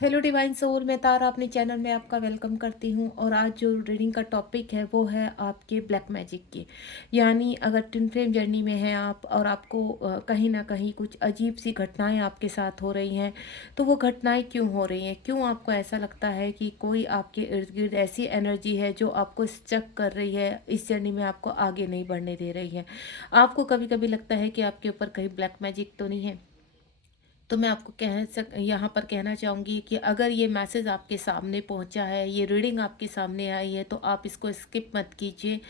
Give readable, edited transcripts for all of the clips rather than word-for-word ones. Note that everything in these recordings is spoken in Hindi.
हेलो डिवाइन सोल, मैं तारा अपने चैनल में आपका वेलकम करती हूँ। और आज जो रीडिंग का टॉपिक है वो है आपके ब्लैक मैजिक के। यानी अगर ट्विन फ्लेम जर्नी में हैं आप और आपको कहीं ना कहीं कुछ अजीब सी घटनाएं आपके साथ हो रही हैं, तो वो घटनाएं क्यों हो रही हैं, क्यों आपको ऐसा लगता है कि कोई आपके इर्द गिर्द ऐसी एनर्जी है जो आपको स्टक कर रही है, इस जर्नी में आपको आगे नहीं बढ़ने दे रही है। आपको कभी कभी लगता है कि आपके ऊपर कहीं ब्लैक मैजिक तो नहीं है। तो मैं आपको यहाँ पर कहना चाहूँगी कि अगर ये मैसेज आपके सामने पहुँचा है, ये रीडिंग आपके सामने आई है, तो आप इसको स्किप मत कीजिए।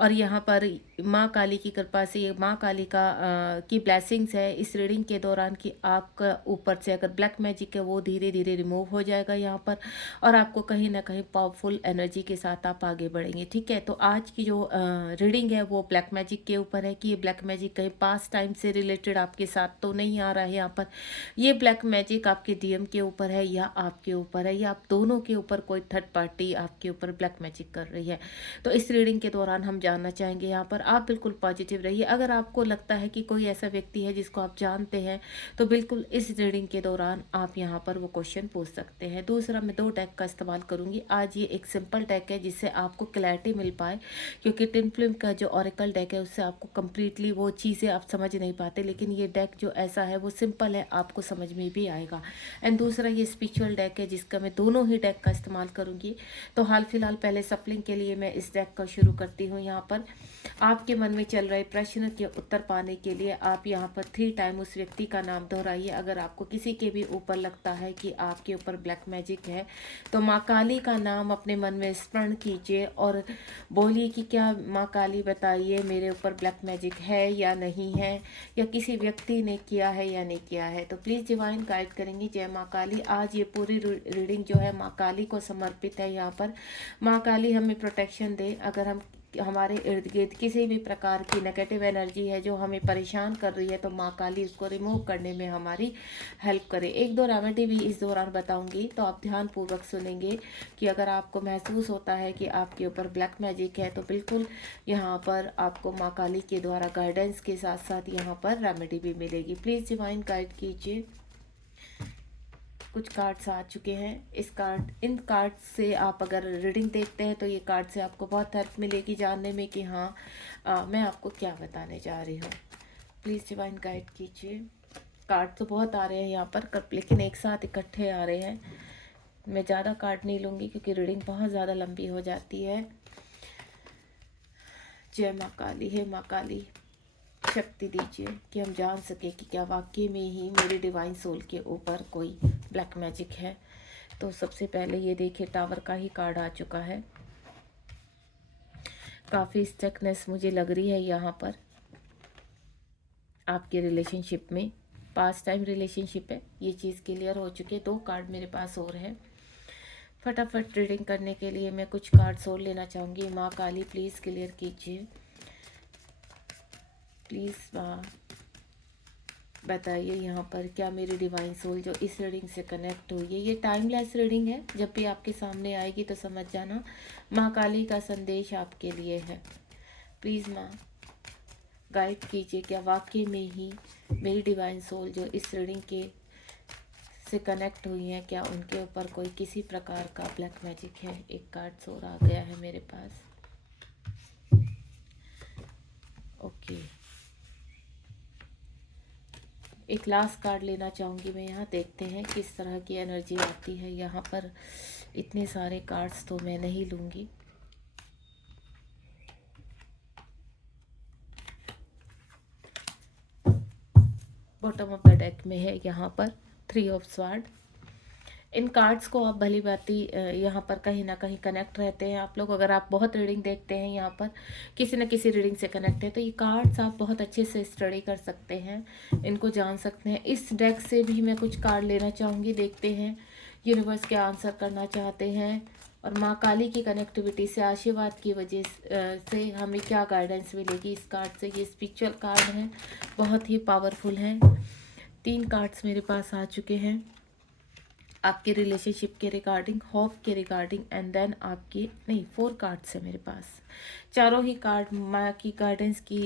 और यहाँ पर माँ काली की कृपा से, ये माँ काली की ब्लेसिंग्स है इस रीडिंग के दौरान कि आपका ऊपर से अगर ब्लैक मैजिक है वो धीरे धीरे रिमूव हो जाएगा यहाँ पर। और आपको कहीं ना कहीं पावरफुल एनर्जी के साथ आप आगे बढ़ेंगे। ठीक है, तो आज की जो रीडिंग है वो ब्लैक मैजिक के ऊपर है कि ये ब्लैक मैजिक कहीं पास्ट टाइम से रिलेटेड आपके साथ तो नहीं आ रहा है यहाँ पर। ये ब्लैक मैजिक आपके डीएम के ऊपर है या आपके ऊपर है, या आप दोनों के ऊपर कोई थर्ड पार्टी आपके ऊपर ब्लैक मैजिक कर रही है। तो इस रीडिंग के दौरान हम जानना चाहेंगे यहाँ पर। आप बिल्कुल पॉजिटिव रहिए। अगर आपको लगता है कि कोई ऐसा व्यक्ति है जिसको आप जानते हैं, तो बिल्कुल इस रीडिंग के दौरान आप यहाँ पर वो क्वेश्चन पूछ सकते हैं। दूसरा, मैं 2 डेक का इस्तेमाल करूँगी आज। ये एक सिंपल डेक है जिससे आपको क्लैरिटी मिल पाए, क्योंकि टिन फिल्म का जो ऑरिकल डेक है उससे आपको कंप्लीटली वो चीज़ें आप समझ नहीं पाते, लेकिन ये डेक जो ऐसा है वो सिंपल है, आपको समझ में भी आएगा। एंड दूसरा, ये स्पिरिचुअल डेक है जिसका मैं दोनों ही डेक का इस्तेमाल करूँगी। तो हाल फिलहाल पहले सफलिंग के लिए मैं इस डेक का शुरू करती हूँ। यहाँ पर आपके मन में चल रहे प्रश्न के उत्तर पाने के लिए आप यहाँ पर 3 टाइम उस व्यक्ति का नाम दोहराइए। अगर आपको किसी के भी ऊपर लगता है कि आपके ऊपर ब्लैक मैजिक है, तो माँ काली का नाम अपने मन में स्मरण कीजिए और बोलिए कि क्या माँ काली बताइए मेरे ऊपर ब्लैक मैजिक है या नहीं है, या किसी व्यक्ति ने किया है या नहीं किया है। तो प्लीज़ डिवाइन गाइड करेंगी। जय माँ काली। आज ये पूरी रीडिंग जो है माँ काली को समर्पित है। यहाँ पर माँ काली हमें प्रोटेक्शन दे। अगर हम हमारे इर्द गिर्द किसी भी प्रकार की नेगेटिव एनर्जी है जो हमें परेशान कर रही है, तो माँ काली उसको रिमूव करने में हमारी हेल्प करे। 1-2 रेमेडी भी इस दौरान बताऊंगी, तो आप ध्यान पूर्वक सुनेंगे कि अगर आपको महसूस होता है कि आपके ऊपर ब्लैक मैजिक है, तो बिल्कुल यहाँ पर आपको माँ काली के द्वारा गाइडेंस के साथ साथ यहाँ पर रेमेडी भी मिलेगी। प्लीज़ डिवाइन गाइड कीजिए। कुछ कार्ड्स आ चुके हैं। इन कार्ड से आप अगर रीडिंग देखते हैं तो ये कार्ड से आपको बहुत हेल्प मिलेगी जानने में कि हाँ मैं आपको क्या बताने जा रही हूँ। प्लीज़ डिवाइन गाइड कीजिए। कार्ड तो बहुत आ रहे हैं यहाँ पर, लेकिन एक साथ इकट्ठे आ रहे हैं। मैं ज़्यादा कार्ड नहीं लूँगी क्योंकि रीडिंग बहुत ज़्यादा लंबी हो जाती है। जय माँ काली। है माँ काली, शक्ति दीजिए कि हम जान सके कि क्या वाकई में ही मेरे डिवाइन सोल के ऊपर कोई ब्लैक मैजिक है। तो सबसे पहले ये देखिए, टावर का ही कार्ड आ चुका है। काफ़ी स्टकनेस मुझे लग रही है यहाँ पर आपके रिलेशनशिप में। पास्ट टाइम रिलेशनशिप है, ये चीज़ क्लियर हो चुकी है। 2 कार्ड मेरे पास और है। फटाफट रीडिंग करने के लिए मैं कुछ कार्ड्स और लेना चाहूँगी। माँ काली प्लीज़ क्लियर कीजिए। प्लीज़ माँ बताइए यहाँ पर क्या मेरी डिवाइन सोल जो इस रीडिंग से कनेक्ट हुई है, ये टाइमलेस रीडिंग है, जब भी आपके सामने आएगी तो समझ जाना माँ काली का संदेश आपके लिए है। प्लीज़ माँ गाइड कीजिए, क्या वाकई में ही मेरी डिवाइन सोल जो इस रीडिंग के से कनेक्ट हुई हैं, क्या उनके ऊपर कोई किसी प्रकार का ब्लैक मैजिक है। एक कार्ड और आ गया है मेरे पास। ओके, एक लास्ट कार्ड लेना चाहूँगी मैं यहाँ। देखते हैं किस तरह की एनर्जी आती है यहाँ पर। इतने सारे कार्ड्स तो मैं नहीं लूँगी। बॉटम ऑफ द डेक में है यहाँ पर 3 ऑफ स्वार्ड। इन कार्ड्स को आप भली भांति यहाँ पर कहीं ना कहीं कनेक्ट रहते हैं आप लोग। अगर आप बहुत रीडिंग देखते हैं यहाँ पर, किसी न किसी रीडिंग से कनेक्ट है, तो ये कार्ड्स आप बहुत अच्छे से स्टडी कर सकते हैं, इनको जान सकते हैं। इस डेक से भी मैं कुछ कार्ड लेना चाहूँगी। देखते हैं यूनिवर्स क्या आंसर करना चाहते हैं, और माँ काली की कनेक्टिविटी से, आशीर्वाद की वजह से हमें क्या गाइडेंस मिलेगी इस कार्ड से। ये स्पिरिचुअल कार्ड हैं, बहुत ही पावरफुल हैं। 3 कार्ड्स मेरे पास आ चुके हैं। आपके रिलेशनशिप के रिगार्डिंग, होप के रिगार्डिंग, एंड देन आपके नहीं 4 कार्ड्स है मेरे पास। चारों ही कार्ड माँ की गाइडेंस की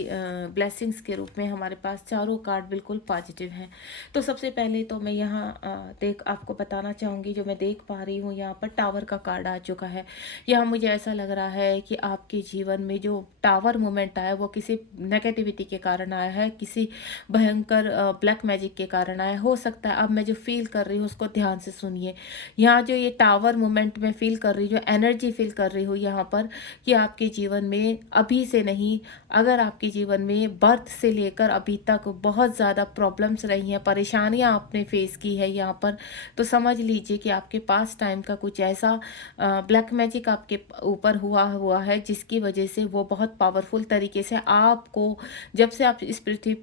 ब्लेसिंग्स के रूप में हमारे पास चारों कार्ड बिल्कुल पॉजिटिव हैं। तो सबसे पहले तो मैं यहाँ देख आपको बताना चाहूँगी, जो मैं देख पा रही हूँ यहाँ पर टावर का कार्ड आ चुका है। यहाँ मुझे ऐसा लग रहा है कि आपके जीवन में जो टावर मोमेंट आया वो किसी नेगेटिविटी के कारण आया है, किसी भयंकर ब्लैक मैजिक के कारण आया हो सकता है। अब मैं जो फील कर रही हूँ उसको ध्यान से सुनिए। यहाँ जो ये टावर मोमेंट में फील कर रही हूँ, जो एनर्जी फील कर रही हूँ यहाँ पर, कि आपके जीवन में अभी से नहीं, अगर आपके जीवन में बर्थ से लेकर अभी तक बहुत ज़्यादा प्रॉब्लम्स रही हैं, परेशानियां आपने फेस की है यहाँ पर, तो समझ लीजिए कि आपके पास टाइम का कुछ ऐसा ब्लैक मैजिक आपके ऊपर हुआ है, जिसकी वजह से वो बहुत पावरफुल तरीके से आपको, जब से आप इस पृथ्वी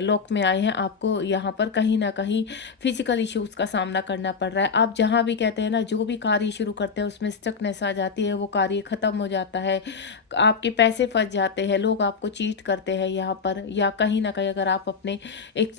लोक में आए हैं, आपको यहाँ पर कहीं ना कहीं फिजिकल इश्यूज का सामना करना पड़ रहा है। आप जहाँ भी कहते हैं ना, जो भी कार्य शुरू करते हैं उसमें स्टकनेस आ जाती है, वो कार्य खत्म हो जाता है, आपके पैसे फंस जाते हैं, लोग आपको चीट करते हैं यहाँ पर, या कहीं ना कहीं अगर आप अपने एक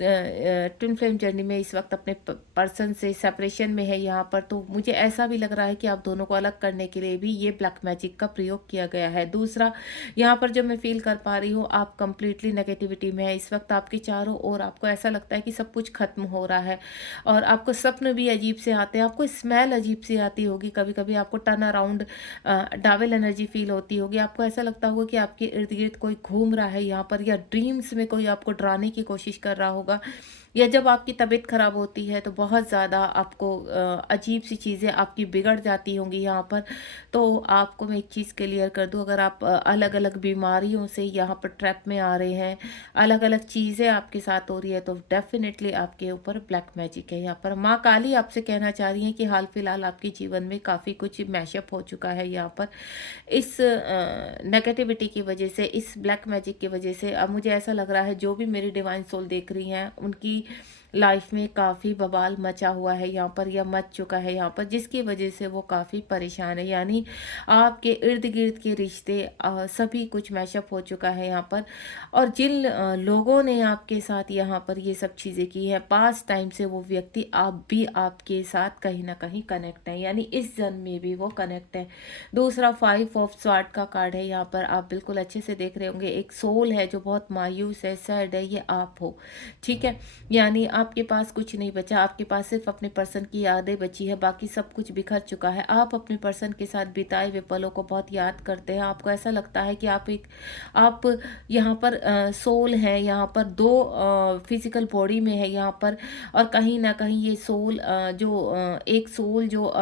ट्विन फ्लेम जर्नी में इस वक्त अपने पर्सन से सेपरेशन में है यहाँ पर, तो मुझे ऐसा भी लग रहा है कि आप दोनों को अलग करने के लिए भी ये ब्लैक मैजिक का प्रयोग किया गया है। दूसरा, यहाँ पर जो मैं फील कर पा रही हूँ, आप कंप्लीटली नेगेटिविटी में है इस वक्त। आपके चारों ओर आपको ऐसा लगता है कि सब कुछ खत्म हो रहा है, और आपको सपने भी अजीब से आते हैं, आपको स्मेल अजीब सी आती होगी, कभी कभी आपको टर्न अराउंड डावल एनर्जी फील होती होगी, आपको ऐसा लगता होगा कि आपके इर्द गिर्द कोई घूम रहा है यहाँ पर, या ड्रीम्स में कोई आपको डराने की कोशिश कर रहा होगा, या जब आपकी तबीयत खराब होती है तो बहुत ज़्यादा आपको अजीब सी चीज़ें आपकी बिगड़ जाती होंगी यहाँ पर। तो आपको मैं एक चीज़ क्लियर कर दूँ, अगर आप अलग अलग बीमारियों से यहाँ पर ट्रैप में आ रहे हैं, अलग अलग चीज़ें आपके साथ हो रही है, तो डेफिनेटली आपके ऊपर ब्लैक मैजिक है यहाँ पर। माँ काली आपसे कहना चाह रही हैं कि हाल फिलहाल आपके जीवन में काफ़ी कुछ मैशअप हो चुका है यहाँ पर, इस नेगेटिविटी की वजह से, इस ब्लैक मैजिक की वजह से। अब मुझे ऐसा लग रहा है जो भी मेरी डिवाइन सोल देख रही हैं, उनकी लाइफ में काफ़ी बवाल मचा हुआ है यहाँ पर, या मच चुका है यहाँ पर, जिसकी वजह से वो काफ़ी परेशान है। यानी आपके इर्द गिर्द के रिश्ते सभी कुछ मैशअप हो चुका है यहाँ पर। और जिन लोगों ने आपके साथ यहाँ पर ये सब चीज़ें की है पास्ट टाइम से, वो व्यक्ति आप भी आपके साथ कहीं ना कहीं कनेक्ट है, यानी इस जन्म में भी वो कनेक्ट है। दूसरा, 5 ऑफ स्वॉर्ड का कार्ड है यहाँ पर, आप बिल्कुल अच्छे से देख रहे होंगे। एक सोल है जो बहुत मायूस है, सैड है, ये आप हो, ठीक है। यानी आपके पास कुछ नहीं बचा, आपके पास सिर्फ अपने पर्सन की यादें बची है, बाकी सब कुछ बिखर चुका है। आप अपने पर्सन के साथ बिताए हुए पलों को बहुत याद करते हैं। आपको ऐसा लगता है कि आप यहाँ पर सोल है, यहाँ पर दो फिजिकल बॉडी में है यहाँ पर, और कहीं ना कहीं ये सोल एक सोल जो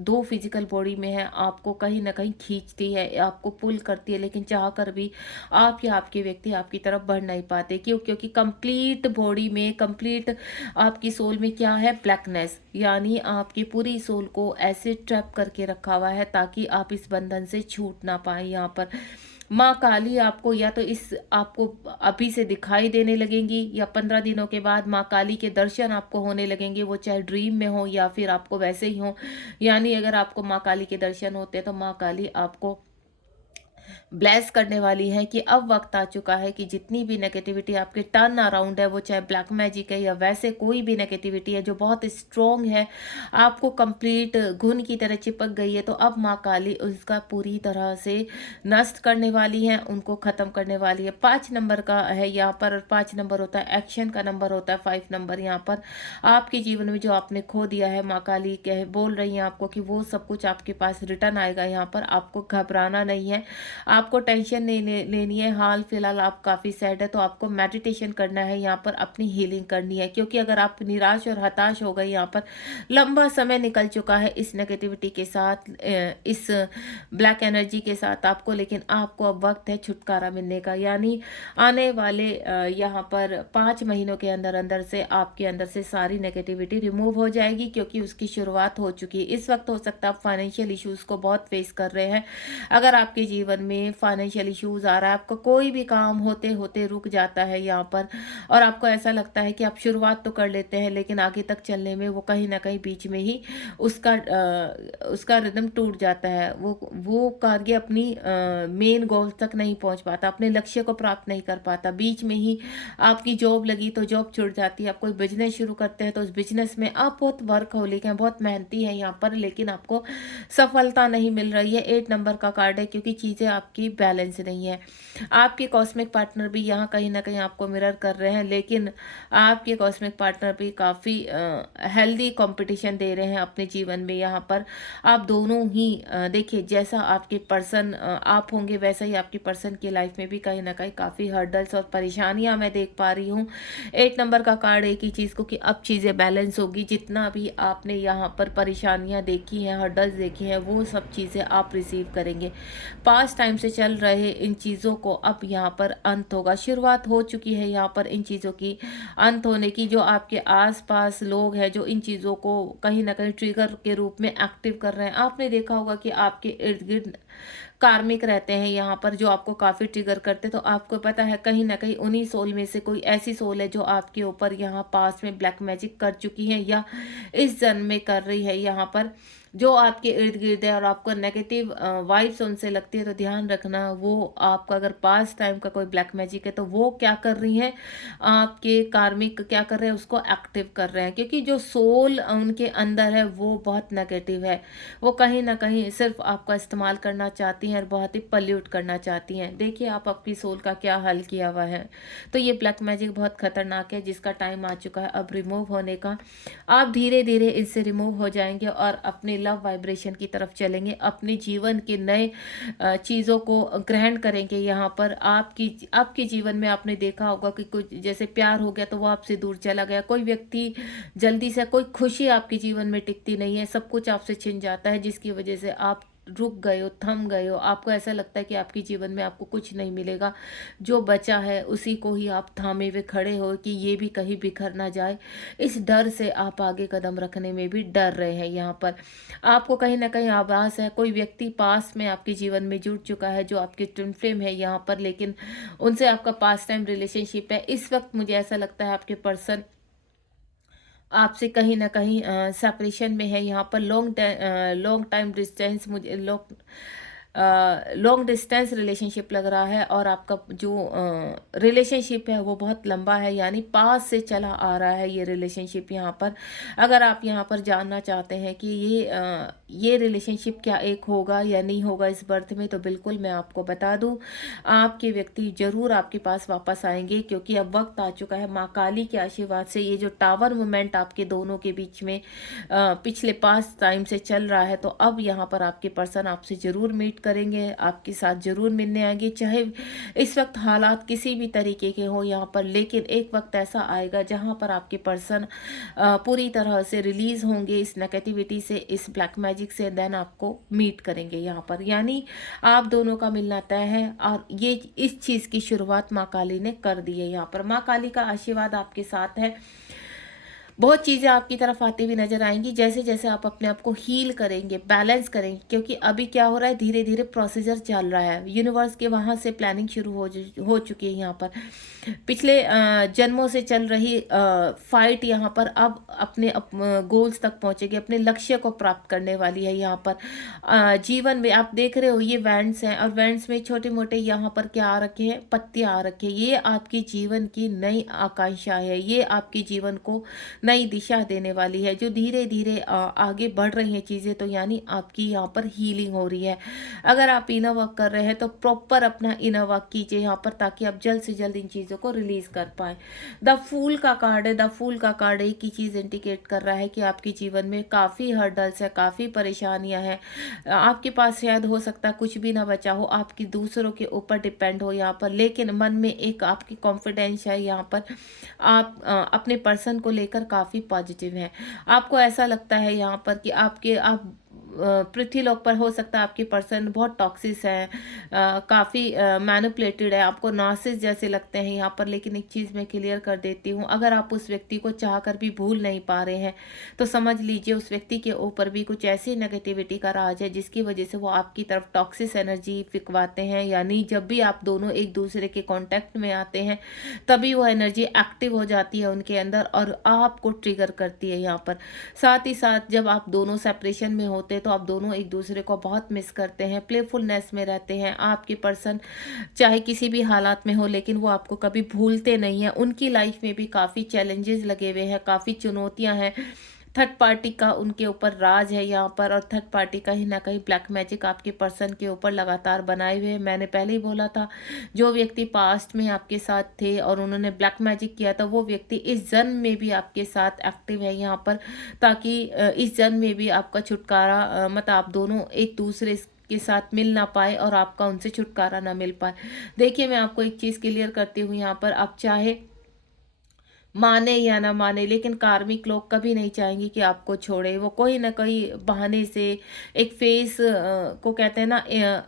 दो फिजिकल बॉडी में है, आपको कहीं ना कहीं खींचती है, आपको पुल करती है, लेकिन चाह कर भी आप या आपके व्यक्ति आपकी तरफ बढ़ नहीं पाते। क्यों? क्योंकि कंप्लीट बॉडी में, कंप्लीट आपकी सोल में क्या है? ब्लैकनेस। यानी आपकी पूरी सोल को ऐसे ट्रैप करके रखा हुआ है ताकि आप इस बंधन से छूट ना पाए यहाँ पर। माँ काली आपको या तो आपको अभी से दिखाई देने लगेंगी, या 15 दिनों के बाद माँ काली के दर्शन आपको होने लगेंगे, वो चाहे ड्रीम में हो या फिर आपको वैसे ही हो। यानी अगर आपको माँ काली के दर्शन होते हैं तो माँ काली आपको ब्लेस करने वाली है कि अब वक्त आ चुका है कि जितनी भी नेगेटिविटी आपके टर्न अराउंड है, वो चाहे ब्लैक मैजिक है या वैसे कोई भी नेगेटिविटी है जो बहुत स्ट्रॉन्ग है, आपको कंप्लीट घुन की तरह चिपक गई है, तो अब माँ काली उसका पूरी तरह से नष्ट करने वाली है, उनको ख़त्म करने वाली है। 5 नंबर का है यहाँ पर, और 5 नंबर होता है एक्शन का नंबर होता है। 5 नंबर यहाँ पर आपके जीवन में जो आपने खो दिया है, माँ काली बोल रही हैं आपको कि वो सब कुछ आपके पास रिटर्न आएगा। यहाँ पर आपको घबराना नहीं है, आपको टेंशन नहीं लेनी है। हाल फिलहाल आप काफ़ी सैड है, तो आपको मेडिटेशन करना है यहाँ पर, अपनी हीलिंग करनी है, क्योंकि अगर आप निराश और हताश हो गए, यहाँ पर लंबा समय निकल चुका है इस नेगेटिविटी के साथ, इस ब्लैक एनर्जी के साथ आपको, लेकिन आपको अब वक्त है छुटकारा मिलने का। यानी आने वाले यहाँ पर 5 महीनों के अंदर अंदर से आपके अंदर से सारी नेगेटिविटी रिमूव हो जाएगी, क्योंकि उसकी शुरुआत हो चुकी है। इस वक्त हो सकता है आप फाइनेंशियल इश्यूज को बहुत फेस कर रहे हैं। अगर आपके जीवन में फाइनेंशियल इश्यूज़ आ रहा है, आपका कोई भी काम होते-होते रुक जाता है यहाँ पर, और आपको ऐसा लगता है कि आप शुरुआत तो कर लेते हैं लेकिन आगे तक चलने में वो कहीं न कहीं बीच में ही उसका रिदम टूट जाता है। वो कार्य अपनी मेन गोल तक नहीं पहुँच पाता, अपने लक्ष्य को प्राप्त नहीं कर पाता। बीच में ही आपकी जॉब लगी तो जॉब छूट जाती है, आप कोई बिज़नेस शुरू करते हैं तो उस बिज़नेस में आप बहुत वर्कहोलिक हैं, बहुत मेहनती हैं यहाँ पर, लेकिन आपको सफलता नहीं मिल रही है। 8 नंबर का कार्ड है क्योंकि चीज़ें आपकी बैलेंस नहीं है। आपके कॉस्मिक पार्टनर भी यहाँ कहीं न कहीं आपको मिरर कर रहे हैं, लेकिन आपके कॉस्मिक पार्टनर भी काफ़ी हेल्दी कॉम्पिटिशन दे रहे हैं अपने जीवन में यहाँ पर। आप दोनों ही देखिए, जैसा आपके पर्सन आप होंगे वैसा ही आपकी पर्सन की लाइफ में भी कहीं न कहीं काफ़ी हर्डल्स और परेशानियाँ मैं देख पा रही हूँ। 8 नंबर का कार्ड एक ही चीज़ को कि अब चीज़ें बैलेंस होगी। जितना भी आपने यहाँ पर परेशानियाँ देखी हैं, हर्डल्स देखी हैं, वो सब चीज़ें आप रिसीव करेंगे। पास्ट टाइम से चल रहे इन चीज़ों को अब यहाँ पर अंत होगा। शुरुआत हो चुकी है यहाँ पर इन चीज़ों की अंत होने की। जो आपके आस-पास लोग हैं जो इन चीज़ों को कहीं न कहीं ट्रिगर के रूप में एक्टिव कर रहे हैं। आपने देखा होगा कि आपके इर्द-गिर्द कार्मिक रहते हैं यहाँ पर जो आपको काफ़ी ट्रिगर करते हैं, तो आपको पता है कहीं न कहीं उन्हीं सोल में से कोई ऐसी सोल है जो आपके ऊपर यहाँ पास्ट में ब्लैक मैजिक कर चुकी है या इस जन्म में कर रही है यहाँ पर, जो आपके इर्द-गिर्द है और आपको नेगेटिव वाइब्स उनसे लगती है। तो ध्यान रखना, वो आपका अगर पास्ट टाइम का कोई ब्लैक मैजिक है तो वो क्या कर रही हैं, आपके कार्मिक क्या कर रहे हैं, उसको एक्टिव कर रहे हैं, क्योंकि जो सोल उनके अंदर है वो बहुत नेगेटिव है। वो कहीं न कहीं सिर्फ़ आपका इस्तेमाल करना चाहती हैं और बहुत ही पल्यूट करना चाहती हैं। देखिए आप अपनी सोल का क्या हल किया हुआ है। तो ये ब्लैक मैजिक बहुत खतरनाक है जिसका टाइम आ चुका है अब रिमूव होने का। आप धीरे-धीरे इससे रिमूव हो जाएँगे और अपने लव वाइब्रेशन की तरफ चलेंगे। अपने जीवन के नए चीज़ों को ग्रहण करेंगे यहाँ पर। आपके जीवन में आपने देखा होगा कि कुछ जैसे प्यार हो गया तो वो आपसे दूर चला गया। कोई व्यक्ति जल्दी से, कोई खुशी आपके जीवन में टिकती नहीं है, सब कुछ आपसे छिन जाता है जिसकी वजह से आप रुक गए हो, थम गए हो। आपको ऐसा लगता है कि आपके जीवन में आपको कुछ नहीं मिलेगा। जो बचा है उसी को ही आप थामे हुए खड़े हो कि ये भी कहीं बिखर ना जाए। इस डर से आप आगे कदम रखने में भी डर रहे हैं यहाँ पर। आपको कहीं न कहीं आभास है कोई व्यक्ति पास्ट में आपके जीवन में जुड़ चुका है जो आपके ट्विन फ्लेम है यहाँ पर, लेकिन उनसे आपका पास्ट टाइम रिलेशनशिप है। इस वक़्त मुझे ऐसा लगता है आपके पर्सन आपसे कहीं न कहीं सेपरेशन में है यहाँ पर। लॉन्ग टाइम डिस्टेंस, मुझे लॉन्ग डिस्टेंस रिलेशनशिप लग रहा है, और आपका जो रिलेशनशिप है वो बहुत लंबा है, यानी पास से चला आ रहा है ये रिलेशनशिप यहाँ पर। अगर आप यहाँ पर जानना चाहते हैं कि ये रिलेशनशिप क्या एक होगा या नहीं होगा इस बर्थ में, तो बिल्कुल मैं आपको बता दूं, आपके व्यक्ति ज़रूर आपके पास वापस आएंगे, क्योंकि अब वक्त आ चुका है माँ काली के आशीर्वाद से। ये जो टावर मूवमेंट आपके दोनों के बीच में पिछले पास टाइम से चल रहा है, तो अब यहाँ पर आपके पर्सन आपसे ज़रूर मीट करेंगे, आपके साथ ज़रूर मिलने आएंगे, चाहे इस वक्त हालात किसी भी तरीके के हो यहाँ पर। लेकिन एक वक्त ऐसा आएगा जहाँ पर आपके पर्सन पूरी तरह से रिलीज़ होंगे इस नेगेटिविटी से, इस ब्लैक मैजिक से, देन आपको मीट करेंगे यहाँ पर। यानी आप दोनों का मिलना तय है, और ये इस चीज़ की शुरुआत माँ काली ने कर दी है यहाँ पर। माँ काली का आशीर्वाद आपके साथ है। बहुत चीज़ें आपकी तरफ आती हुई नज़र आएँगी जैसे जैसे आप अपने आप को हील करेंगे, बैलेंस करेंगे, क्योंकि अभी क्या हो रहा है, धीरे-धीरे प्रोसीजर चल रहा है। यूनिवर्स के वहाँ से प्लानिंग शुरू हो चुकी है यहाँ पर। पिछले जन्मों से चल रही फाइट यहाँ पर अब अपने गोल्स तक पहुँचेगी, अपने लक्ष्य को प्राप्त करने वाली है यहाँ पर। जीवन में आप देख रहे हो ये वैंड्स हैं, और वैंड्स में छोटे-मोटे यहाँ पर क्या आ रखे हैं, पत्तियाँ आ रखी हैं। ये आपके जीवन की नई आकांक्षा है, ये आपके जीवन को नई दिशा देने वाली है, जो धीरे धीरे आगे बढ़ रही हैं चीज़ें। तो यानी आपकी यहाँ पर हीलिंग हो रही है। अगर आप इनर वर्क कर रहे हैं तो प्रॉपर अपना इनर वर्क कीजिए यहाँ पर, ताकि आप जल्द से जल्द इन चीज़ों को रिलीज कर पाए। द फूल का कार्ड है। द फूल का कार्ड एक ही चीज़ इंडिकेट कर रहा है कि आपके जीवन में काफ़ी हर्डल्स है, काफ़ी परेशानियां हैं। आपके पास शायद हो सकता है कुछ भी ना बचा हो, आपकी दूसरों के ऊपर डिपेंड हो यहाँ पर, लेकिन मन में एक आपकी कॉन्फिडेंस है यहाँ पर। आप अपने पर्सन को लेकर काफ़ी पॉजिटिव हैं। आपको ऐसा लगता है यहाँ पर कि आप पृथ्वीलोक पर हो सकता है आपकी पर्सन बहुत टॉक्सिस है, काफ़ी मैनिपुलेटेड है, आपको नार्सिसिस्ट जैसे लगते हैं यहाँ पर। लेकिन एक चीज़ मैं क्लियर कर देती हूँ, अगर आप उस व्यक्ति को चाहकर भी भूल नहीं पा रहे हैं तो समझ लीजिए उस व्यक्ति के ऊपर भी कुछ ऐसी नेगेटिविटी का राज है जिसकी वजह से वो आपकी तरफ टॉक्सिस एनर्जी फिकवाते हैं। यानी जब भी आप दोनों एक दूसरे के कांटेक्ट में आते हैं तभी वो एनर्जी एक्टिव हो जाती है उनके अंदर और आपको ट्रिगर करती है यहाँ पर। साथ ही साथ जब आप दोनों सेपरेशन में होते हैं तो आप दोनों एक दूसरे को बहुत मिस करते हैं, प्लेफुलनेस में रहते हैं। आपके पर्सन चाहे किसी भी हालात में हो लेकिन वो आपको कभी भूलते नहीं हैं। उनकी लाइफ में भी काफ़ी चैलेंजेस लगे हुए हैं, काफ़ी चुनौतियां हैं। थर्ड पार्टी का उनके ऊपर राज है यहाँ पर, और थर्ड पार्टी कहीं ना कहीं ब्लैक मैजिक आपके पर्सन के ऊपर लगातार बनाए हुए हैं। मैंने पहले ही बोला था, जो व्यक्ति पास्ट में आपके साथ थे और उन्होंने ब्लैक मैजिक किया था वो व्यक्ति इस जन्म में भी आपके साथ एक्टिव है यहाँ पर, ताकि इस जन्म में भी आपका छुटकारा मतलब आप दोनों एक दूसरे के साथ मिल ना पाए और आपका उनसे छुटकारा ना मिल पाए। देखिए मैं आपको एक चीज़ क्लियर करती हूँ यहाँ पर, आप चाहे माने या ना माने लेकिन कार्मिक लोग कभी नहीं चाहेंगे कि आपको छोड़े। वो कोई ना कोई बहाने से एक फेस को कहते हैं ना,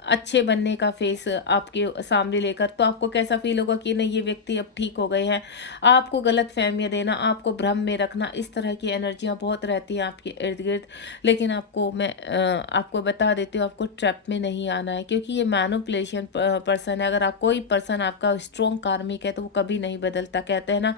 अच्छे बनने का फेस आपके सामने लेकर, तो आपको कैसा फील होगा कि नहीं ये व्यक्ति अब ठीक हो गए हैं। आपको गलत फहमियाँ देना, आपको भ्रम में रखना, इस तरह की एनर्जियाँ बहुत रहती हैं आपके इर्द गिर्द। लेकिन आपको मैं आपको बता देती हूँ, आपको ट्रैप में नहीं आना है क्योंकि ये मैनिपुलेशन पर्सन है। अगर आप कोई पर्सन आपका स्ट्रॉन्ग कार्मिक है तो वो कभी नहीं बदलता। कहते हैं ना,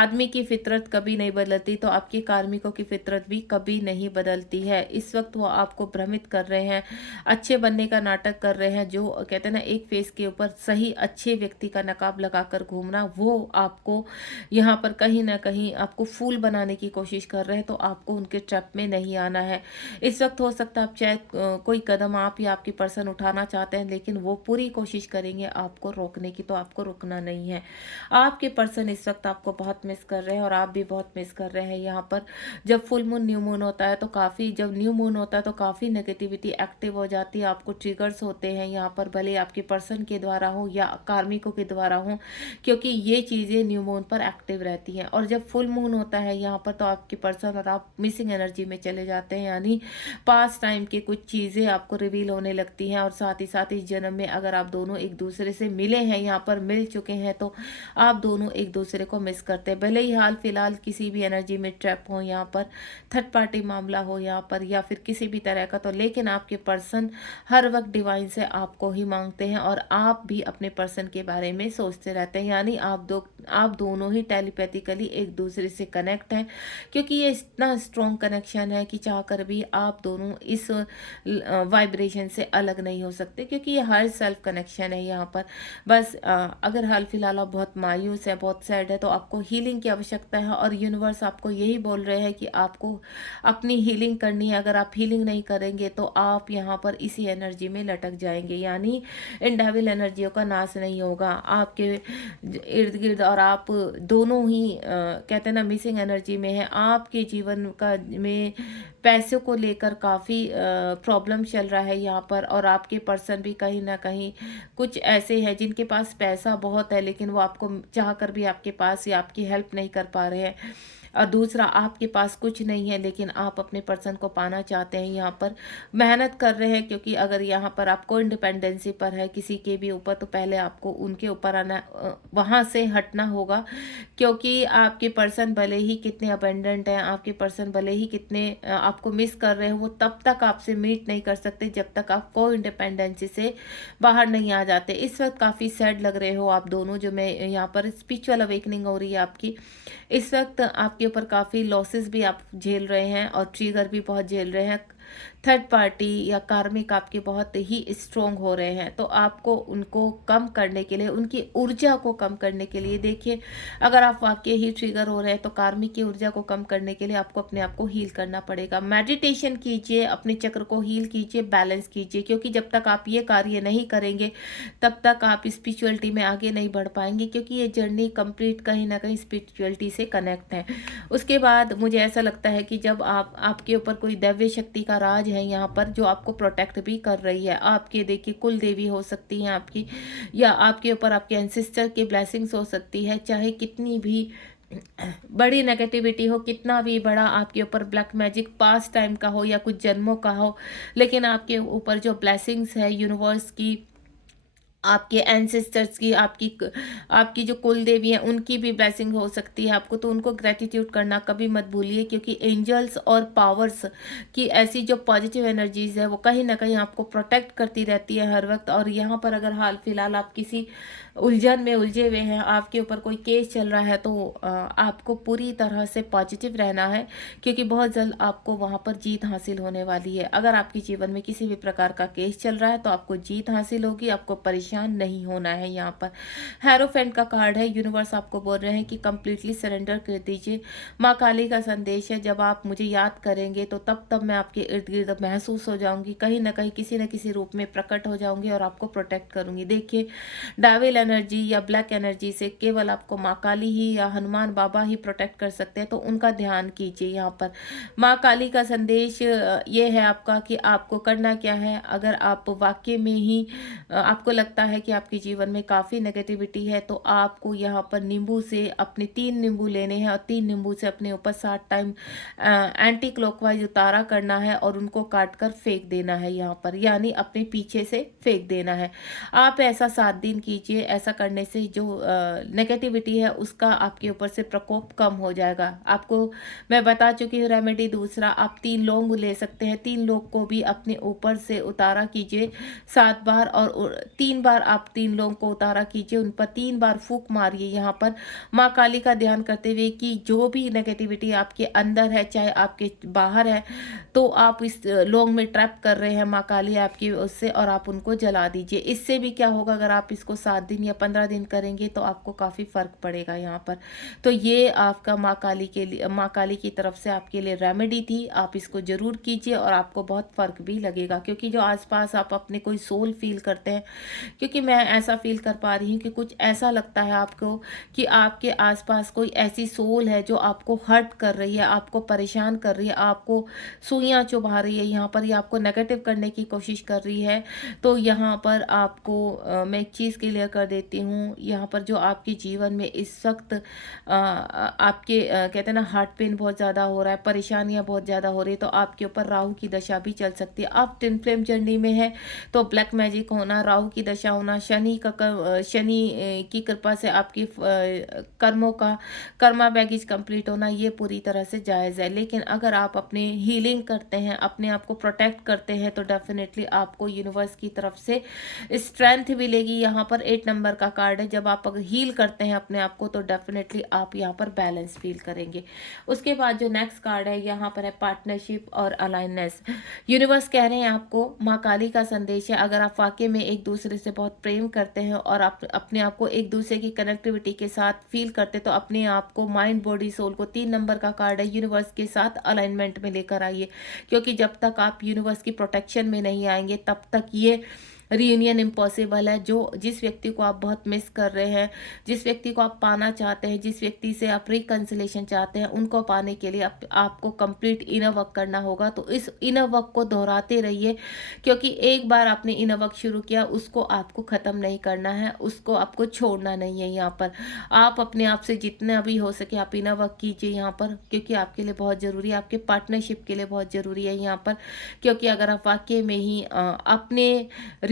आदमी की फितरत कभी नहीं बदलती, तो आपके कार्मिकों की फितरत भी कभी नहीं बदलती है। इस वक्त वो आपको भ्रमित कर रहे हैं, अच्छे बनने का नाटक कर रहे हैं। जो कहते हैं ना, एक फेस के ऊपर सही अच्छे व्यक्ति का नकाब लगाकर घूमना, वो आपको यहाँ पर कहीं ना कहीं आपको फूल बनाने की कोशिश कर रहे हैं। तो आपको उनके ट्रैप में नहीं आना है। इस वक्त हो सकता है आप चाहे कोई कदम आप या आपकी पर्सन उठाना चाहते हैं लेकिन वो पूरी कोशिश करेंगे आपको रोकने की, तो आपको रुकना नहीं है। आपके पर्सन इस वक्त आपको बहुत मिस कर रहे हैं और आप भी बहुत मिस कर रहे हैं यहाँ पर। जब फुल मून न्यू मून होता है तो काफ़ी, जब न्यू मून होता है तो काफ़ी नेगेटिविटी एक्टिव हो जाती है। आपको ट्रिगर्स होते हैं यहाँ पर, भले आपके पर्सन के द्वारा हो या कार्मिकों के द्वारा हो, क्योंकि ये चीज़ें न्यू मून पर एक्टिव रहती हैं। और जब फुल मून होता है यहाँ पर तो आपके पर्सन और आप मिसिंग एनर्जी में चले जाते हैं। यानी पास्ट टाइम की कुछ चीज़ें आपको रिवील होने लगती हैं। और साथ ही साथ इस जन्म में अगर आप दोनों एक दूसरे से मिले हैं, यहाँ पर मिल चुके हैं, तो आप दोनों एक दूसरे को मिस करते हैं। भले ही हाल फिलहाल किसी भी एनर्जी में ट्रैप हो यहाँ पर, थर्ड पार्टी मामला हो यहाँ पर या फिर किसी भी तरह का, तो लेकिन आपके पर्सन हर वक्त डिवाइन से आपको ही मांगते हैं और आप भी अपने पर्सन के बारे में सोचते रहते हैं। यानी आप दोनों ही टेलीपैथिकली एक दूसरे से कनेक्ट हैं, क्योंकि ये इतना स्ट्रॉन्ग कनेक्शन है कि चाहकर भी आप दोनों इस वाइब्रेशन से अलग नहीं हो सकते, क्योंकि ये हर सेल्फ कनेक्शन है यहाँ पर। बस अगर हाल फिलहाल आप बहुत मायूस है, बहुत सैड है, तो आपको हीलिंग की आवश्यकता है और यूनिवर्स आपको यही बोल रहे हैं कि आपको अपनी हीलिंग करनी है। अगर आप हीलिंग नहीं करेंगे तो आप यहाँ पर इसी एनर्जी में लटक जाएंगे। यानी इन डेविल एनर्जियों का नाश नहीं होगा आपके इर्द गिर्द, और आप दोनों ही कहते हैं ना मिसिंग एनर्जी में है। आपके जीवन का में पैसों को लेकर काफ़ी प्रॉब्लम चल रहा है यहाँ पर, और आपके पर्सन भी कहीं ना कहीं कुछ ऐसे हैं जिनके पास पैसा बहुत है लेकिन वो आपको चाह कर भी आपके पास या आपकी हेल्प नहीं कर पा रहे हैं। और दूसरा, आपके पास कुछ नहीं है लेकिन आप अपने पर्सन को पाना चाहते हैं, यहाँ पर मेहनत कर रहे हैं। क्योंकि अगर यहाँ पर आपको इंडिपेंडेंसी पर है किसी के भी ऊपर, तो पहले आपको उनके ऊपर आना, वहाँ से हटना होगा। क्योंकि आपके पर्सन भले ही कितने अबेंडेंट हैं, आपके पर्सन भले ही कितने आपको मिस कर रहे हैं, वो तब तक आपसे मीट नहीं कर सकते जब तक आप को इंडिपेंडेंसी से बाहर नहीं आ जाते। इस वक्त काफ़ी सैड लग रहे हो आप दोनों, जो मैं यहाँ पर स्पिरिचुअल अवेकनिंग हो रही है आपकी। इस वक्त आपके ऊपर काफ़ी लॉसेस भी आप झेल रहे हैं और ट्रिगर भी बहुत झेल रहे हैं। थर्ड पार्टी या कार्मिक आपके बहुत ही स्ट्रोंग हो रहे हैं, तो आपको उनको कम करने के लिए, उनकी ऊर्जा को कम करने के लिए, देखिए अगर आप वाकई ही ट्रिगर हो रहे हैं तो कार्मिक की ऊर्जा को कम करने के लिए आपको अपने आप को हील करना पड़ेगा। मेडिटेशन कीजिए, अपने चक्र को हील कीजिए, बैलेंस कीजिए, क्योंकि जब तक आप ये कार्य नहीं करेंगे तब तक आप स्पिरिचुअलिटी में आगे नहीं बढ़ पाएंगे, क्योंकि ये जर्नी कंप्लीट कहीं ना कहीं स्पिरिचुअलिटी से कनेक्ट है। उसके बाद मुझे ऐसा लगता है कि जब आपके ऊपर कोई दैव्य शक्ति का राज है यहाँ पर जो आपको प्रोटेक्ट भी कर रही है, आपके देखिए कुल देवी हो सकती हैं आपकी, या आपके ऊपर आपके एंसेस्टर की ब्लेसिंग्स हो सकती है, चाहे कितनी भी बड़ी नेगेटिविटी हो, कितना भी बड़ा आपके ऊपर ब्लैक मैजिक पास्ट टाइम का हो या कुछ जन्मों का हो, लेकिन आपके ऊपर जो ब्लेसिंग्स है यूनिवर्स की, आपके एंसेस्टर्स की, आपकी जो कुल देवी है उनकी भी ब्लेसिंग हो सकती है आपको, तो उनको ग्रेटिट्यूड करना कभी मत भूलिए, क्योंकि एंजल्स और पावर्स की ऐसी जो पॉजिटिव एनर्जीज है वो कहीं ना कहीं आपको प्रोटेक्ट करती रहती है हर वक्त। और यहाँ पर अगर हाल फिलहाल आप किसी उलझन में उलझे हुए हैं, आपके ऊपर कोई केस चल रहा है, तो आपको पूरी तरह से पॉजिटिव रहना है, क्योंकि बहुत जल्द आपको वहाँ पर जीत हासिल होने वाली है। अगर आपके जीवन में किसी भी प्रकार का केस चल रहा है तो आपको जीत हासिल होगी, आपको परेशान नहीं होना है। यहाँ पर हेरोफेंट का कार्ड है, यूनिवर्स आपको बोल रहे हैं कि कंप्लीटली सरेंडर कर दीजिए। माँ काली का संदेश है, जब आप मुझे याद करेंगे तो तब मैं आपके इर्द गिर्द महसूस हो जाऊंगी, कहीं ना कहीं किसी न किसी रूप में प्रकट हो जाऊंगी और आपको प्रोटेक्ट करूंगी। देखिए, डाविल एनर्जी या ब्लैक एनर्जी से केवल आपको माँ काली ही या हनुमान बाबा ही प्रोटेक्ट कर सकते हैं, तो उनका ध्यान कीजिए। यहाँ पर माँ काली का संदेश ये है आपका कि आपको करना क्या है। अगर आप वाकई में ही आपको लगता है कि आपके जीवन में काफ़ी नेगेटिविटी है, तो आपको यहाँ पर नींबू से अपने 3 नींबू लेने हैं और 3 नींबू से अपने ऊपर 7 टाइम एंटी क्लॉकवाइज उतारा करना है और उनको काट कर फेंक देना है यहाँ पर, यानी अपने पीछे से फेंक देना है। आप ऐसा 7 दिन कीजिए। ऐसा करने से जो नेगेटिविटी है उसका आपके ऊपर से प्रकोप कम हो जाएगा। आपको मैं बता चुकी हूँ रेमेडी। दूसरा, आप 3 लौंग ले सकते हैं, 3 लौंग को भी अपने ऊपर से उतारा कीजिए 7 बार, और 3 बार आप 3 लौंग को उतारा कीजिए, उन पर 3 बार फूंक मारिए यहाँ पर माँ काली का ध्यान करते हुए कि जो भी नेगेटिविटी आपके अंदर है चाहे आपके बाहर है, तो आप इस लौंग में ट्रैप कर रहे हैं माँ काली आपकी उससे, और आप उनको जला दीजिए। इससे भी क्या होगा, अगर आप इसको 7 दिन या 15 दिन करेंगे तो आपको काफ़ी फर्क पड़ेगा यहाँ पर। तो ये आपका माँ काली के लिए, माँ काली की तरफ से आपके लिए रेमेडी थी। आप इसको जरूर कीजिए और आपको बहुत फर्क भी लगेगा, क्योंकि जो आसपास आप अपने कोई सोल फील करते हैं, क्योंकि मैं ऐसा फील कर पा रही हूँ कि कुछ ऐसा लगता है आपको कि आपके आसपास कोई ऐसी सोल है जो आपको हर्ट कर रही है, आपको परेशान कर रही है, आपको सुइयां चुभा रही है यहाँ पर, या आपको नेगेटिव करने की कोशिश कर रही है। तो यहाँ पर आपको मैं एक चीज़ क्लियर कर देती हूँ। यहाँ पर जो आपके जीवन में इस वक्त आपके कहते हैं ना हार्ट पेन बहुत ज़्यादा हो रहा है, परेशानियाँ बहुत ज़्यादा हो रही है, तो आपके ऊपर राहु की दशा भी चल सकती है। आप ट्विन फ्लेम जर्नी में है तो ब्लैक मैजिक होना, राहु की दशा होना, शनि की कृपा से आपकी कर्मों का कर्मा बैगेज कंप्लीट होना, ये पूरी तरह से जायज़ है। लेकिन अगर आप अपने हीलिंग करते हैं, अपने आप को प्रोटेक्ट करते हैं, तो डेफिनेटली आपको यूनिवर्स की तरफ से स्ट्रेंथ मिलेगी। यहाँ पर 8 नंबर का कार्ड है, जब आप अगर हील करते हैं अपने आप को तो डेफिनेटली आप यहाँ पर बैलेंस फील करेंगे। उसके बाद जो नेक्स्ट कार्ड है यहाँ पर है पार्टनरशिप और अलाइनेस। यूनिवर्स कह रहे हैं आपको, माँ काली का संदेश है, अगर आप वाकई में एक दूसरे से बहुत प्रेम करते हैं और आप अपने आप को एक दूसरे की कनेक्टिविटी के साथ फील करते, तो अपने आप को माइंड बॉडी सोल को 3 नंबर का कार्ड है यूनिवर्स के साथ अलाइनमेंट में लेकर आइए, क्योंकि जब तक आप यूनिवर्स की प्रोटेक्शन में नहीं आएंगे तब तक ये रियूनियन इम्पॉसिबल है। जो जिस व्यक्ति को आप बहुत मिस कर रहे हैं, जिस व्यक्ति को आप पाना चाहते हैं, जिस व्यक्ति से आप रिकन्सिलेशन चाहते हैं, उनको पाने के लिए आपको कंप्लीट इनर वर्क करना होगा। तो इस इनर वर्क को दोहराते रहिए, क्योंकि एक बार आपने इनर वर्क शुरू किया उसको आपको ख़त्म नहीं करना है, उसको आपको छोड़ना नहीं है। यहाँ पर आप अपने आप से जितना भी हो सके आप इनर वर्क कीजिए यहाँ पर, क्योंकि आपके लिए बहुत ज़रूरी है, आपके पार्टनरशिप के लिए बहुत ज़रूरी है यहाँ पर। क्योंकि अगर आप वाकई में ही अपने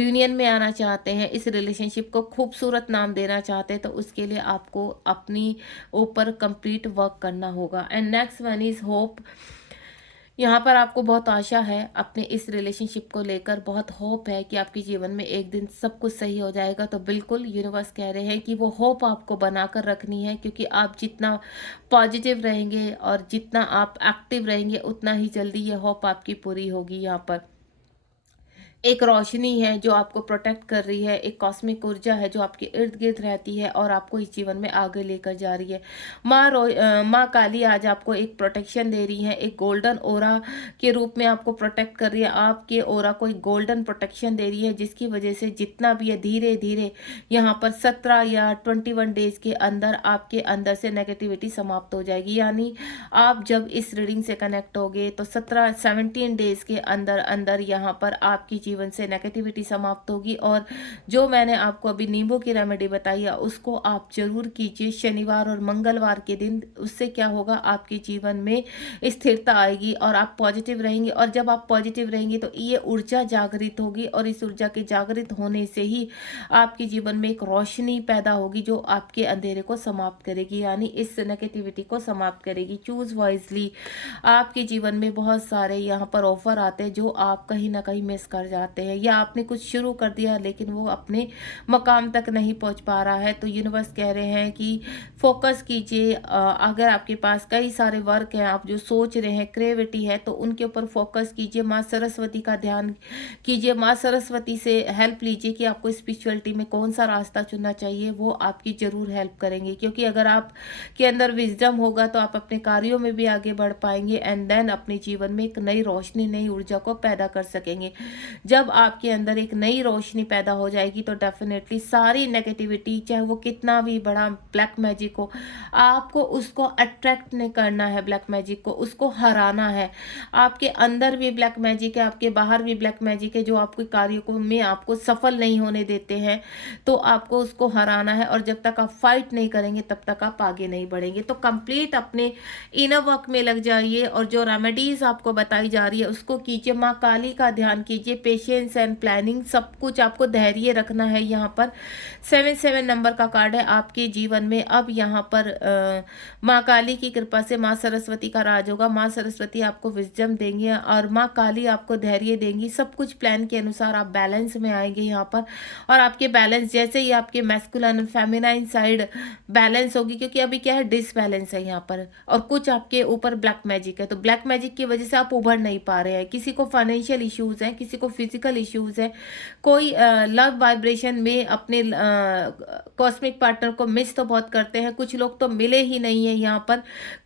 यूनियन में आना चाहते हैं, इस रिलेशनशिप को खूबसूरत नाम देना चाहते हैं, तो उसके लिए आपको अपनी ऊपर कंप्लीट वर्क करना होगा। And next one is hope. यहाँ पर आपको बहुत आशा है अपने इस रिलेशनशिप को लेकर, बहुत होप है कि आपके जीवन में एक दिन सब कुछ सही हो जाएगा। तो बिल्कुल यूनिवर्स कह रहे हैं कि वो होप आपको बनाकर रखनी है, क्योंकि आप जितना पॉजिटिव रहेंगे और जितना आप एक्टिव रहेंगे उतना ही जल्दी ये होप आपकी पूरी होगी। यहाँ पर एक रोशनी है जो आपको प्रोटेक्ट कर रही है, एक कॉस्मिक ऊर्जा है जो आपके इर्द गिर्द रहती है और आपको इस जीवन में आगे लेकर जा रही है। माँ काली आज आपको एक प्रोटेक्शन दे रही है, एक गोल्डन ओरा के रूप में आपको प्रोटेक्ट कर रही है। आपके ओरा को एक गोल्डन प्रोटेक्शन दे रही है, जिसकी वजह से जितना भी है धीरे धीरे यहाँ पर 17 या 21 डेज के अंदर आपके अंदर से नेगेटिविटी समाप्त हो जाएगी। यानी आप जब इस रीडिंग से कनेक्ट होगे तो 17 डेज के अंदर अंदर यहाँ पर आपकी जीवन से नेगेटिविटी समाप्त होगी। और जो मैंने आपको अभी नींबू की रेमेडी बताई है उसको आप ज़रूर कीजिए शनिवार और मंगलवार के दिन। उससे क्या होगा, आपके जीवन में स्थिरता आएगी और आप पॉजिटिव रहेंगे। और जब आप पॉजिटिव रहेंगे तो ये ऊर्जा जागृत होगी, और इस ऊर्जा के जागृत होने से ही आपके जीवन में एक रोशनी पैदा होगी जो आपके अंधेरे को समाप्त करेगी, यानी इस नेगेटिविटी को समाप्त करेगी। Choose wisely. आपके जीवन में बहुत सारे यहाँ पर ऑफर आते हैं जो आप कहीं ना कहीं मिस कर जाते हैं, या आपने कुछ शुरू कर दिया लेकिन वो अपने मकाम तक नहीं पहुंच पा रहा है। तो यूनिवर्स कह रहे हैं कि फोकस कीजिए। अगर आपके पास कई सारे वर्क हैं, आप जो सोच रहे हैं, क्रिएटिविटी है, तो उनके ऊपर फोकस कीजिए। माँ सरस्वती का ध्यान कीजिए, माँ सरस्वती से हेल्प लीजिए कि आपको स्पिरिचुअलिटी में कौन सा रास्ता चुनना चाहिए। वो आपकी ज़रूर हेल्प करेंगे, क्योंकि अगर आप के अंदर विजडम होगा तो आप अपने कार्यों में भी आगे बढ़ पाएंगे, एंड देन अपने जीवन में एक नई रोशनी, नई ऊर्जा को पैदा कर सकेंगे। जब आपके अंदर एक नई रोशनी पैदा हो जाएगी तो डेफिनेटली सारी नेगेटिविटी, चाहे वो कितना भी बड़ा ब्लैक मैजिक हो, आपको उसको अट्रैक्ट नहीं करना है। ब्लैक मैजिक को, उसको हराना है। आपके अंदर भी ब्लैक मैजिक है, आपके बाहर भी ब्लैक मैजिक है जो आपके कार्यों को में आपको सफल नहीं होने देते हैं। तो आपको उसको हराना है, और जब तक आप फाइट नहीं करेंगे तब तक आप आगे नहीं बढ़ेंगे। तो कंप्लीट अपने इनर वर्क में लग जाइए, और जो रेमेडीज आपको बताई जा रही है उसको कीजिए। माँ काली का ध्यान कीजिए, पेशेंस एंड प्लानिंग, सब कुछ आपको धैर्य रखना है। यहाँ पर 77 नंबर का कार्ड है आपके जीवन में। अब यहाँ पर माँ काली की कृपा से माँ सरस्वती का राज होगा। माँ सरस्वती आपको विजडम देंगे और माँ काली आपको धैर्य देंगी। सब कुछ प्लान के अनुसार आप बैलेंस में आएंगे यहाँ पर। और आपके बैलेंस जैसे ही आपके मैस्कुलिन और फेमिनाइन साइड बैलेंस होगी, क्योंकि अभी क्या है, डिसबैलेंस है यहाँ पर, और कुछ आपके ऊपर ब्लैक मैजिक है। तो ब्लैक मैजिक की वजह से आप उभर नहीं पा रहे हैं। किसी को फाइनेंशियल इश्यूज हैं, किसी को फिजिकल इश्यूज है, कोई लव वाइब्रेशन में अपने कॉस्मिक पार्टनर को मिस तो बहुत करते हैं, कुछ लोग तो मिले ही नहीं है यहाँ पर,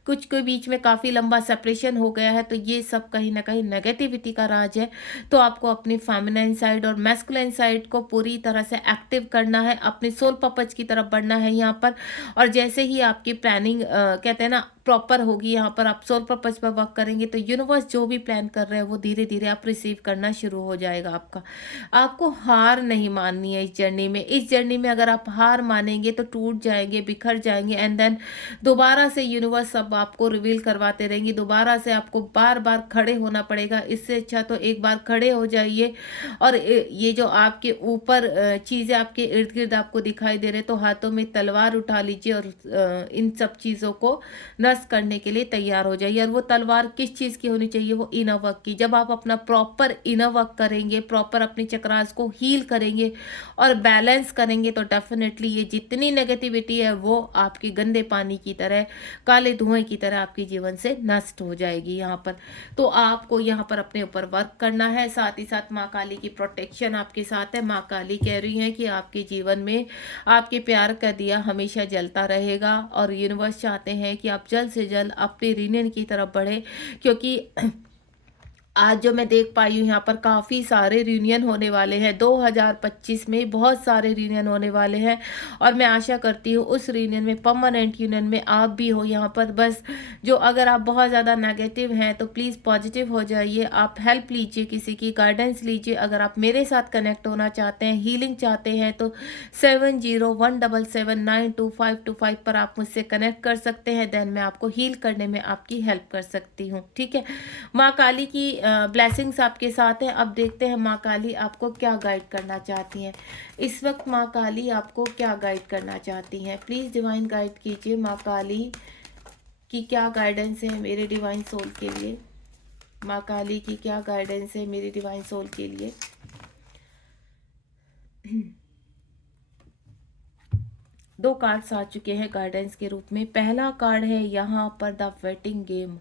कुछ के बीच में काफ़ी लंबा सेपरेशन हो गया है। तो ये सब कहीं ना कहीं नेगेटिविटी का राज है। तो आपको अपनी फेमिनाइन साइड और मैस्कुलिन साइड को पूरी तरह से एक्टिव करना है, अपने सोल पर्पज की तरफ बढ़ना है यहाँ पर। और जैसे ही आपकी प्लानिंग कहते हैं ना प्रॉपर होगी, यहाँ पर आप सोल पर्पज पर वर्क करेंगे तो यूनिवर्स जो भी प्लान कर रहे हैं वो धीरे धीरे आप रिसीव करना शुरू हो जाएगा आपका। आपको हार नहीं माननी है इस जर्नी में। इस जर्नी में अगर आप हार मानेंगे तो टूट जाएंगे, बिखर जाएंगे, एंड देन दोबारा से यूनिवर्स सब आपको रिवील करवाते रहेंगे। दोबारा से आपको बार बार खड़े होना पड़ेगा। इससे अच्छा तो एक बार खड़े हो जाइए, और ये जो आपके ऊपर चीज़ें आपके इर्द गिर्द आपको दिखाई दे रहे, तो हाथों में तलवार उठा लीजिए और इन सब चीज़ों को नष्ट करने के लिए तैयार हो जाइए। और वो तलवार किस चीज़ की होनी चाहिए, वो इनर वर्क की। जब आप अपना प्रॉपर इनर वर्क करेंगे, प्रॉपर अपने चक्रास को हील करेंगे और बैलेंस करेंगे, तो डेफिनेटली ये जितनी नेगेटिविटी है वो आपके गंदे पानी की तरह, काले धुएं की तरह आपके जीवन से नष्ट हो जाएगी यहाँ पर। तो आपको यहाँ पर अपने ऊपर वर्क करना है। साथ ही साथ माँ काली की प्रोटेक्शन आपके साथ है। माँ काली कह रही है कि आपके जीवन में आपके प्यार का दिया हमेशा जलता रहेगा, और यूनिवर्स चाहते हैं कि आप जल्द से जल्द अपने रीनियन की तरफ बढ़े, क्योंकि आज जो मैं देख पाई हूँ यहाँ पर काफ़ी सारे रियूनियन होने वाले हैं। 2025 में बहुत सारे रियूनियन होने वाले हैं, और मैं आशा करती हूँ उस रियूनियन में, परमानेंट यूनियन में आप भी हो यहाँ पर। बस जो अगर आप बहुत ज़्यादा नेगेटिव हैं तो प्लीज़ पॉजिटिव हो जाइए। आप हेल्प लीजिए, किसी की गाइडेंस लीजिए। अगर आप मेरे साथ कनेक्ट होना चाहते हैं, हीलिंग चाहते हैं, तो 7017792525 पर आप मुझसे कनेक्ट कर सकते हैं। देन मैं आपको हील करने में आपकी हेल्प कर सकती हूँ, ठीक है। माँ काली की ब्लेसिंग्स आपके साथ हैं। अब देखते हैं माँ काली आपको क्या गाइड करना चाहती हैं इस वक्त। माँ काली आपको क्या गाइड करना चाहती हैं, प्लीज़ डिवाइन गाइड कीजिए। माँ काली की क्या गाइडेंस है मेरे डिवाइन सोल के लिए। माँ काली की क्या गाइडेंस है मेरे डिवाइन सोल के लिए। दो कार्ड्स आ चुके हैं गाइडेंस के रूप में। पहला कार्ड है यहाँ पर द वेटिंग गेम।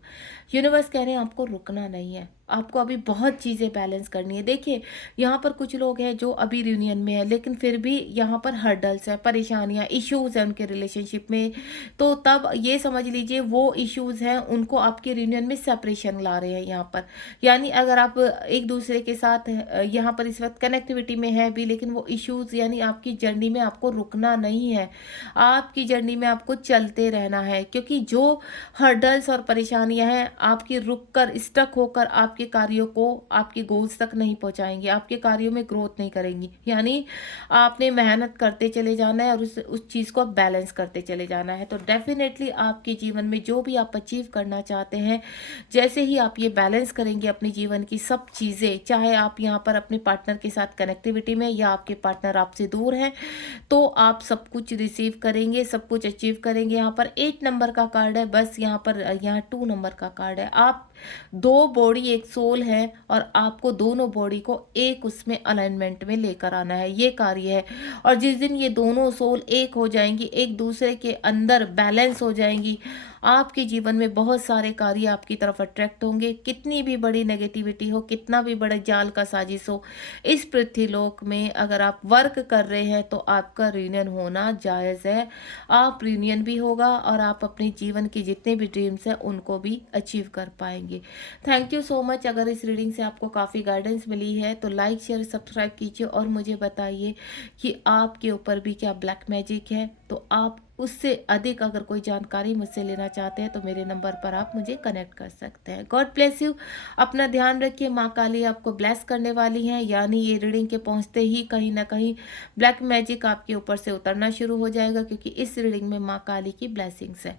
यूनिवर्स कह रहे हैं आपको रुकना नहीं है, आपको अभी बहुत चीज़ें बैलेंस करनी है। देखिए यहाँ पर कुछ लोग हैं जो अभी रियूनियन में है, लेकिन फिर भी यहाँ पर हर्डल्स हैं, परेशानियाँ, इश्यूज़ हैं उनके रिलेशनशिप में। तो तब ये समझ लीजिए वो इश्यूज़ हैं, उनको आपके रियूनियन में सेपरेशन ला रहे हैं यहाँ पर। यानी अगर आप एक दूसरे के साथ यहाँ पर इस वक्त कनेक्टिविटी में है भी, लेकिन वो इश्यूज़, यानी आपकी जर्नी में आपको रुकना नहीं है, आपकी जर्नी में आपको चलते रहना है। क्योंकि जो हर्डल्स और परेशानियाँ हैं आपकी रुक कर, स्टक होकर आपके आपके कार्यों को आपके गोल्स तक नहीं पहुँचाएँगी, आपके कार्यों में ग्रोथ नहीं करेंगी। यानी आपने मेहनत करते चले जाना है और उस चीज़ को बैलेंस करते चले जाना है। तो डेफ़िनेटली आपके जीवन में जो भी आप अचीव करना चाहते हैं, जैसे ही आप ये बैलेंस करेंगे अपने जीवन की सब चीज़ें, चाहे आप यहाँ पर अपने पार्टनर के साथ कनेक्टिविटी में या आपके पार्टनर आपसे दूर हैं, तो आप सब कुछ रिसीव करेंगे, सब कुछ अचीव करेंगे। यहाँ पर 8 नंबर का कार्ड है, बस यहाँ पर यहाँ 2 नंबर का कार्ड है। आप 2 बॉडी एक सोल है और आपको दोनों बॉडी को एक उसमें अलाइनमेंट में लेकर आना है, ये कार्य है। और जिस दिन ये दोनों सोल एक हो जाएँगी, एक दूसरे के अंदर बैलेंस हो जाएँगी, आपके जीवन में बहुत सारे कार्य आपकी तरफ अट्रैक्ट होंगे। कितनी भी बड़ी नेगेटिविटी हो, कितना भी बड़ा जाल का साजिश हो, इस पृथ्वीलोक में अगर आप वर्क कर रहे हैं तो आपका रियूनियन होना जायज़ है। आप रियूनियन भी होगा और आप अपने जीवन के जितने भी ड्रीम्स हैं उनको भी अचीव कर पाएँगे। Thank you so much. अगर इस रीडिंग से आपको काफ़ी गाइडेंस मिली है तो लाइक, शेयर, सब्सक्राइब कीजिए और मुझे बताइए कि आपके ऊपर भी क्या ब्लैक मैजिक है। तो आप उससे अधिक अगर कोई जानकारी मुझसे लेना चाहते हैं तो मेरे नंबर पर आप मुझे कनेक्ट कर सकते हैं। God bless you. अपना ध्यान रखिए। माँ काली आपको ब्लेस करने वाली हैं, यानी ये रीडिंग के पहुँचते ही कहीं ना कहीं ब्लैक मैजिक आपके ऊपर से उतरना शुरू हो जाएगा, क्योंकि इस रीडिंग में माँ काली की ब्लेसिंग्स है।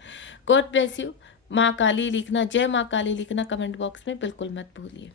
God bless you. माँ काली लिखना, जय माँ काली लिखना कमेंट बॉक्स में बिल्कुल मत भूलिए।